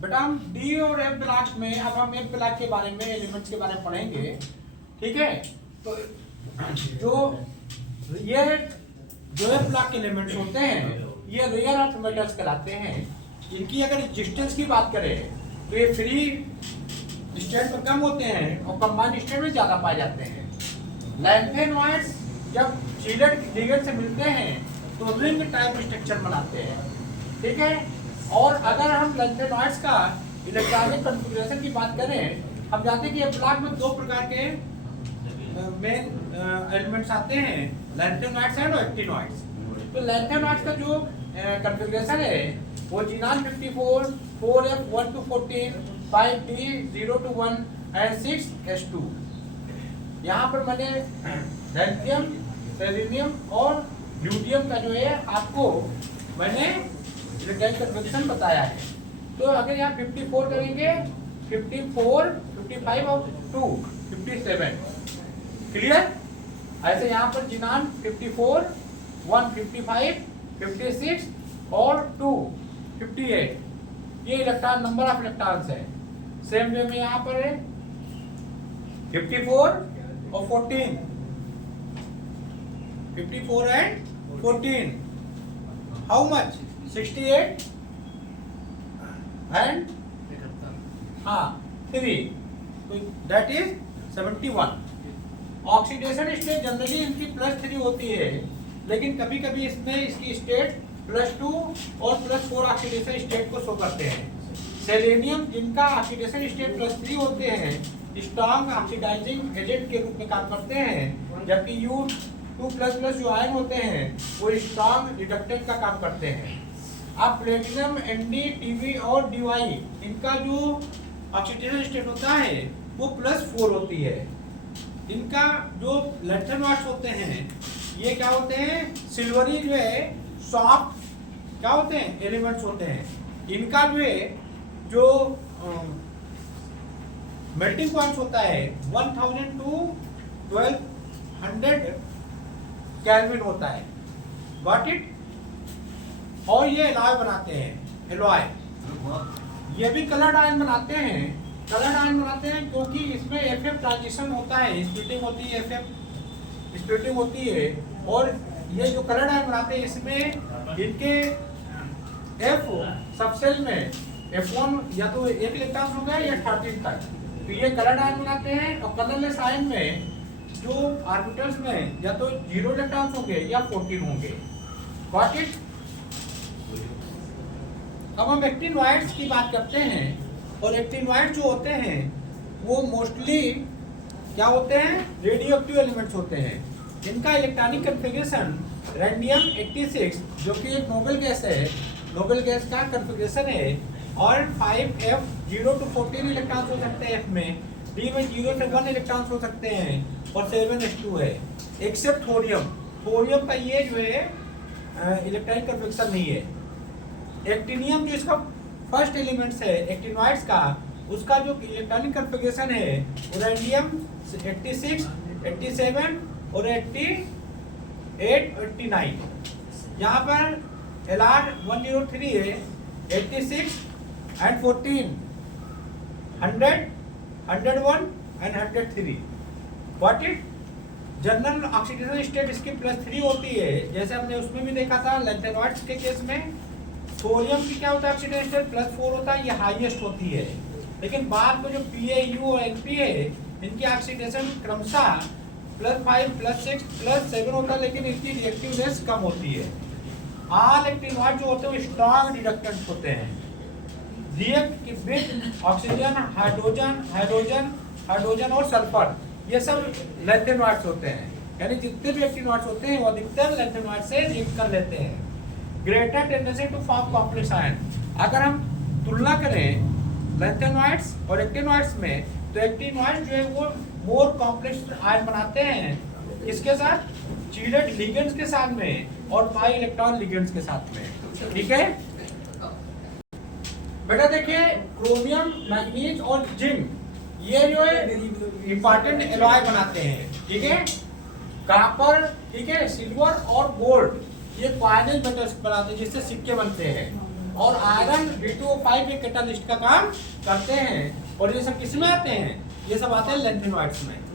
बेटा हम डी और एफ ब्लॉक में, अब हम एफ ब्लॉक के बारे में, एलिमेंट्स के बारे में पढ़ेंगे, ठीक है। तो ये जो एफ ब्लॉक के एलिमेंट्स होते हैं ये रेयर अर्थ मेटल्स कहलाते हैं। इनकी अगर रेजिस्टेंस की बात करें तो ये फ्री स्टेट में कम होते हैं और कंबाइंड स्टेट में ज्यादा पाए जाते हैं। लैंथेनॉइड्स जब चीलेट लिगेंड से मिलते हैं तो रिंग टाइप स्ट्रक्चर बनाते हैं, ठीक है। और अगर हम लैंथेनॉइड्स का इलेक्ट्रॉनिक कॉन्फ़िगरेशन की बात करें, हम जानते हैं कि ये ब्लॉक में दो प्रकार के मेन एलिमेंट्स आते हैं, लैंथेनॉइड्स एंड एक्टिनॉइड्स। तो लैंथेनॉइड्स का जो कॉन्फ़िगरेशन है वो जिनान 54, 4f 1 to 14, 5d 0 to 1 and 6s2। यहाँ पर मैंने लैंथियम, सेलेनियम और ल्यूडियम का जो है आपको मैंने इलेक्ट्रॉनिक कन्फिगरेशन बताया है। तो अगर यहाँ 54 करेंगे, 54, 55 और 2, 57, क्लियर। ऐसे यहाँ पर जिनान 54, 1 55, 56 और 2 58, ये इलेक्ट्रॉन नंबर ऑफ इलेक्ट्रॉन्स है। सेम वे में यहाँ पर है 54 और 14, 54 एंड 14, हाउ मच 68 एंड 3, तो that is 71। Oxidation state generally इनकी +3 होती है, लेकिन कभी कभी इसमें इसकी स्टेट +2 और +4 ऑक्सीडेशन स्टेट को शो करते हैं। सेलेनियम जिनका ऑक्सीडेशन स्टेट +3 होते हैं स्ट्रॉन्ग ऑक्सीडाइजिंग एजेंट के रूप में काम करते हैं, जबकि U2++ जो आयन होते हैं वो स्ट्रॉन्ग रिडक्टेंट का काम करते हैं। अब प्लेटिनम, Nd, Tb और Dy इनका जो ऑक्सीडेशन स्टेट होता है वो +4 होती है। इनका जो लैंथेनॉइड्स होते हैं ये क्या होते हैं, सिल्वरी जो है सॉफ्ट क्या होते हैं एलिमेंट्स होते हैं। इनका जो है जो मेल्टिंग पॉइंट होता है 1000 to 1200 केल्विन होता है, गॉट इट। और ये एलॉय बनाते हैं, एलॉय ये भी कलर्ड आयन बनाते हैं। कलर्ड आयन बनाते हैं क्योंकि इसमें एफ ट्रांजिशन होता है, स्प्लिटिंग होती है, एफ स्प्लिटिंग होती है। और ये जो कलर्ड आयन बनाते हैं इसमें इनके एफ सबसेल में F1 या तो 1 इलेक्ट्रॉन होगा या 13 तक, तो ये कलर्ड आयन बनाते हैं। और कलरलेस आयन में जो ऑर्बिटल्स में या तो 0 इलेक्ट्रॉन्स होंगे या 14 होंगे, गॉट इट। अब हम एक्टिनॉइड्स की बात करते हैं, और एक्टिनॉइड जो होते हैं वो मोस्टली क्या होते हैं, रेडियो एक्टिव एलिमेंट्स होते हैं। इनका इलेक्ट्रॉनिक कॉन्फ़िगरेशन रैंडियम 86 जो कि एक नोबेल गैस है, नोबेल गैस का कॉन्फ़िगरेशन है। और 5f 0 to 14 इलेक्ट्रॉन्स हो सकते हैं f में, d में 0 से 1 इलेक्ट्रॉन्स हो सकते हैं, और 7s2 है। एक्सेप्ट थोरियम, थोरियम का ये जो है इलेक्ट्रॉनिक कॉन्फ़िगरेशन नहीं है। एक्टिनियम जो इसका फर्स्ट एलिमेंट्स है एक्टिनॉइड्स का, उसका जो इलेक्ट्रॉनिक कॉन्फ़िगरेशन है वो रैंडियम 86, 87 और 88, 89। यहाँ पर LR 103 है, 86 and 14, 100, 101 and 103, what it. General oxidation state इसकी +3 होती है, जैसे हमने उसमें भी देखा था लैंथेनॉइड्स के केस में। थोरियम की क्या होता है ऑक्सीडेशन स्टेट +4 होता है, ये हाईएस्ट होती है। लेकिन बाद में जो PaU और Np है इनकी ऑक्सीडेशन क्रमशः +5, +6, +7 होता है, लेकिन इनकी रिएक्टिवनेस कम होती है। ऑल एक्टिनॉइड जो होते हैं वो स्ट्रॉन्ग रिडक्टेंट्स होते हैं, react with oxygen, hydrogen, hydrogen, hydrogen और सल्फर, ये सब लैंथेनॉइड्स होते हैं। यानी जितने भी एक्टिनॉइड्स होते हैं वो अधिकतर लैंथेनॉइड से रिएक्ट कर लेते हैं। Greater tendency to form complex ion, अगर हम तुलना करें लैंथेनॉइड्स और एक्टिनॉइड्स में, तो एक्टिनॉइड जो है वो मोर कॉम्प्लेक्स आयन बनाते हैं, इसके साथ चीलेट लिगेंड्स के साथ में और पाई इलेक्ट्रॉन लिगेंड्स के साथ में, ठीक है बेटा। देखिए क्रोमियम, मैग्नीज और जिंक ये जो है इंपॉर्टेंट एलॉय बनाते हैं, ठीक है। कॉपर, ठीक है, सिल्वर और गोल्ड ये कॉइनेज मेटल्स बनाते हैं जिससे सिक्के बनते हैं। और आयरन B2O5 एक कैटालिस्ट का काम करते हैं। और ये सब किस में आते हैं? ये सब आते हैं लैंथेनॉइड्स में।